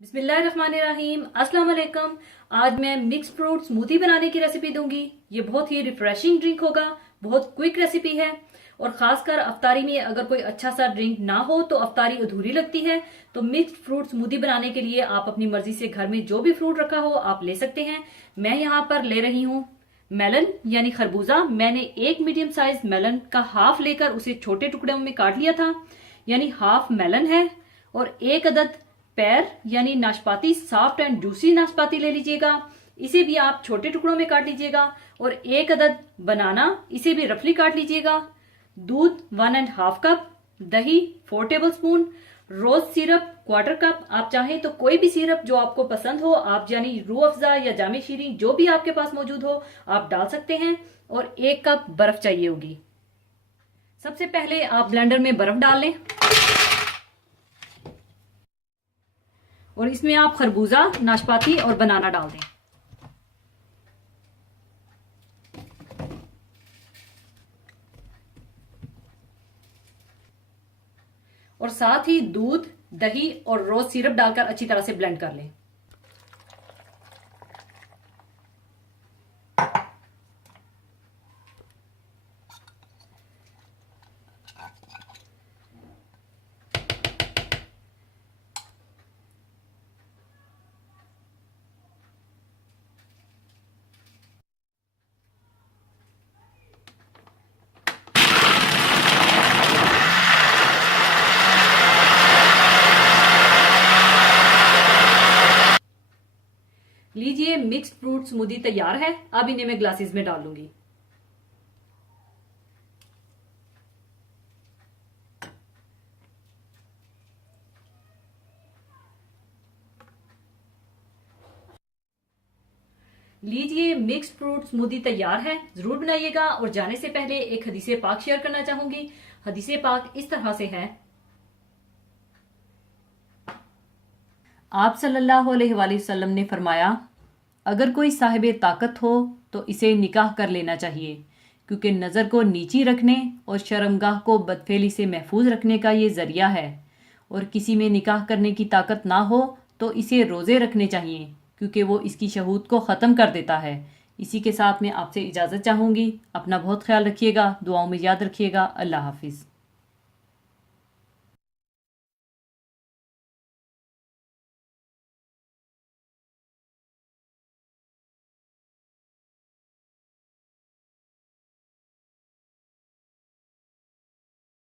बिस्मिल्लाहिर्रहमानिर्रहीम। अस्सलाम वालेकुम। आज मैं मिक्स फ्रूट स्मूदी बनाने की रेसिपी दूंगी। ये बहुत ही रिफ्रेशिंग ड्रिंक होगा, बहुत क्विक रेसिपी है और खासकर अफ्तारी में अगर कोई अच्छा सा ड्रिंक ना हो तो अफ्तारी अधूरी लगती है। तो मिक्स फ्रूट स्मूदी बनाने के लिए आप अपनी मर्जी से घर में जो भी फ्रूट रखा हो आप ले सकते हैं। मैं यहाँ पर ले रही हूँ मेलन यानी खरबूजा। मैंने एक मीडियम साइज मेलन का हाफ लेकर उसे छोटे टुकड़ों में काट लिया था, यानी हाफ मेलन है। और एक अदद पैर यानी नाशपाती, सॉफ्ट एंड जूसी नाशपाती ले लीजिएगा, इसे भी आप छोटे टुकड़ों में काट लीजिएगा। और एक अदद बनाना, इसे भी रफली काट लीजिएगा। दूध 1.5 कप, दही 4 टेबल स्पून, रोज सिरप 1/4 कप। आप चाहें तो कोई भी सिरप जो आपको पसंद हो, आप यानी रूह अफ़ज़ा या जामे शीरी जो भी आपके पास मौजूद हो आप डाल सकते हैं। और 1 कप बर्फ चाहिए होगी। सबसे पहले आप ब्लेंडर में बर्फ डाल लें और इसमें आप खरबूजा, नाशपाती और बनाना डाल दें। और साथ ही दूध, दही और रोज सिरप डालकर अच्छी तरह से ब्लेंड कर लें। लीजिए, मिक्स्ड फ्रूट स्मूदी तैयार है। अब इन्हें मैं ग्लासेस में डाल लूंगी। लीजिए, मिक्स्ड फ्रूट स्मूदी तैयार है। जरूर बनाइएगा। और जाने से पहले एक हदीसे पाक शेयर करना चाहूंगी। हदीसे पाक इस तरह से है। आप सल्लल्लाहु अलैहि वसल्लम ने फरमाया, अगर कोई साहिब ताकत हो तो इसे निकाह कर लेना चाहिए, क्योंकि नज़र को नीची रखने और शर्मगाह को बदफेली से महफूज रखने का ये ज़रिया है। और किसी में निकाह करने की ताकत ना हो तो इसे रोज़े रखने चाहिए, क्योंकि वो इसकी शहूद को ख़त्म कर देता है। इसी के साथ मैं आपसे इजाज़त चाहूँगी। अपना बहुत ख्याल रखिएगा, दुआओं में याद रखिएगा। अल्लाह हाफिज़।